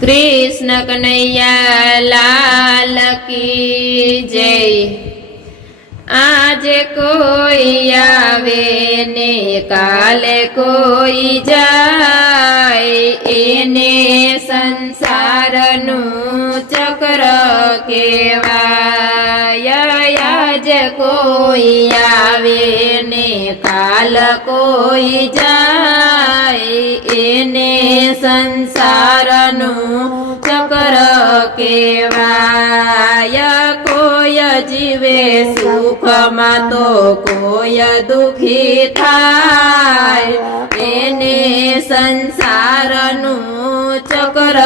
कृष्ण कन्हैया लाल की जय। आज कोई आवे ने काले कोई जाए, एने संसारनु चक्र केवाय। आज कोई आवे ने काल कोई जाए, एने संसारनु चक्र केवाय। कोय जीवे सुखમાં તો કોઈ દુખી થાય, એને સંસારનું ચક્ર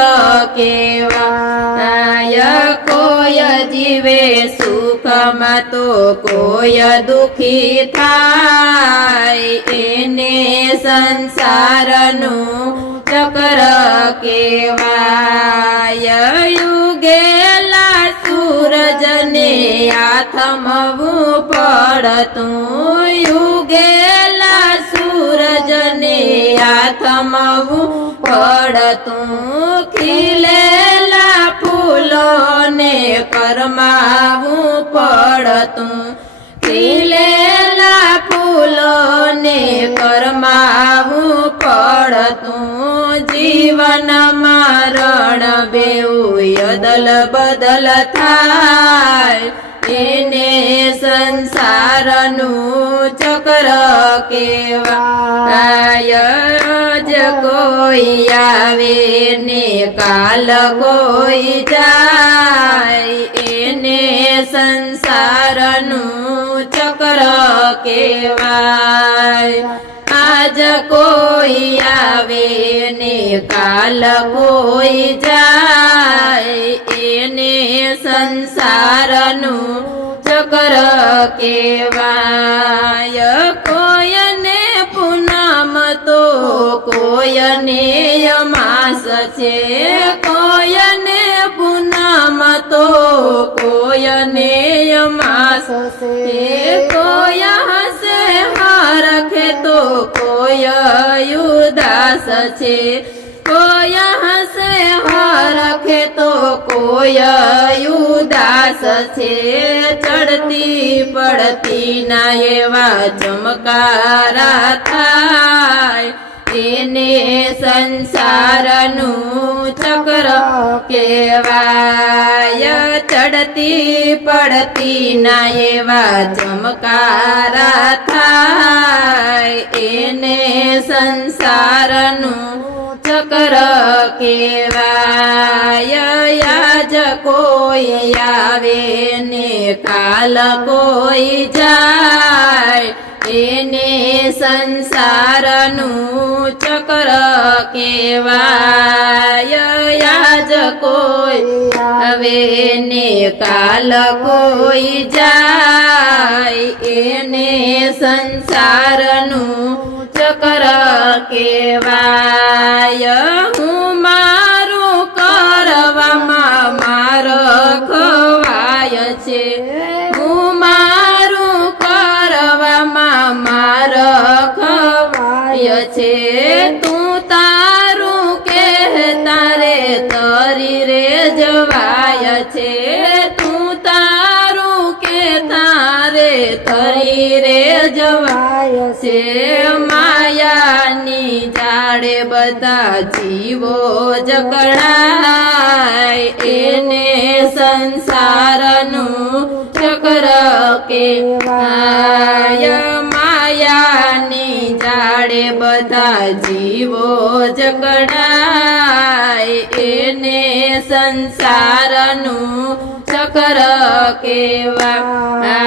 કહેવાય। કોઈ જીવે સુખમાં તો કોઈ દુખી થાય, એને સંસારનું ચક્ર કહેવાય। યુગેલા સૂરજને આથમવું પડતું, યુગેલા સૂરજને આથમવું પડતું। ખીલેલા ફૂલોને કરમાવું પડતું, ખીલેલા ફૂલોને કરમાવું પડતું। જીવનમાં રણ બેઉ અદલ બદલ થાય, એને સંસારનું ચક્ર કહેવાય। જ કોઈ આવે ને કાલ કોઈ જાય, એને સંસારનું ચક્ર કહેવાય। આજ કોઈ આવે ને કાલ કોઈ જાય, એને સંસારનું ચક્ર કહેવાય। કોયને પૂનમ તો કોયને અમાસ છે, કોયને પૂનમ તો કોયને અમાસ છે। કોય હસે હરખે તો કોય ઉદાસ છે, કોય હસે હરખે તો કોય ઉદાસ છે। ચડતી પડતી ના એવા ચમકારા થાય, એને સંસારનું ચક્ર કહેવાય। ચડતી પડતી ના એવા ચમકારા થાય, એને સંસારનું ચક્ર કહેવાય। આજ કોઈ આવે ને કાલ કોઈ જાય, એને સંસારનું ચક્ર કહેવાય। આજ કોઈ આવે ને કાલ કોઈ જાય, એને સંસારનું ચક્ર કહેવાય। હું મારું કરવામાં મારો ખવાય છે, હું મારું કરવામાં મારો ખવાય છે। તું તારું કે તારે તરી રે જવાય છે, તું તારું કે તારે તરી રે જવાય છે। માયાની જાડે બધા જીવો જકડાય, એને સંસારનું ચક્ર કહેવાય। માયાની જાડે બધા જીવો જકડાય, એને સંસારનું ચક્ર કહેવાય।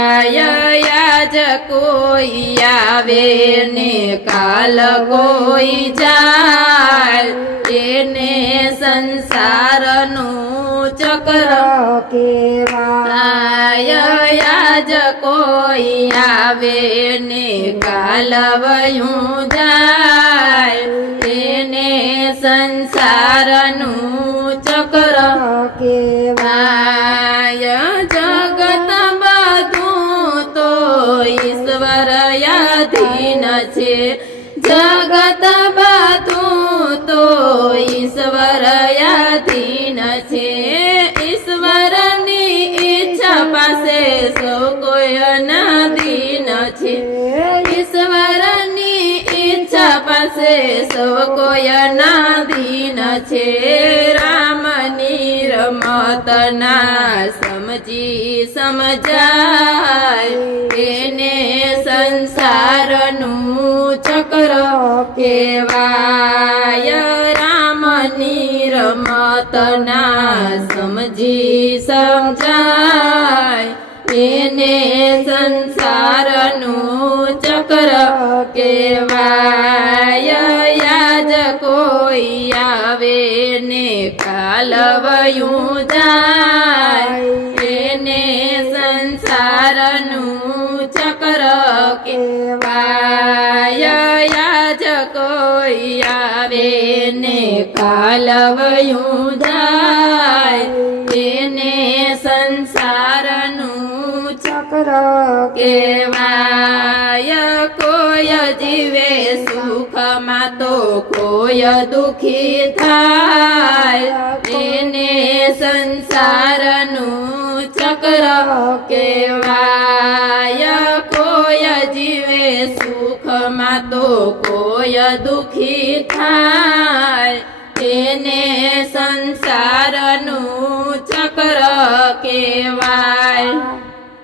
આજ કોઈ આવે ને કાલ કોઈ જાય, એને સંસારનું ચક્ર કહેવાય। આજ કોઈ આવે ને કાલ વયું જાય, એને સંસારનું ચક્ર કહેવાય। જગત બધું તો ઈશ્વર અધીન છે, જગત બધું તો ઈશ્વર અધીન સૌ કોયના દીન છે રામની રમતના સમજી સમજાય એને સંસારનું ચક્ર કેવાય રામની રમતના સમજી સમજાય એને સંસારનું ચક્ર કેવાય યાદ કોઈ આવે ને કાલવયું જાય એને સંસારનું ચક્ર કેવાય યાદ કોઈ આવે ને કાલવયું જાય એને સંસારનું ચક્ર કેવાય કોઈ જીવે સુખમાં તો કોઈ દુખી થાય એને સંસારનું ચક્ર કેવાય કોઈ જીવે સુખમાં તો કોઈ દુખી થાય એને સંસારનું ચક્ર કેવાય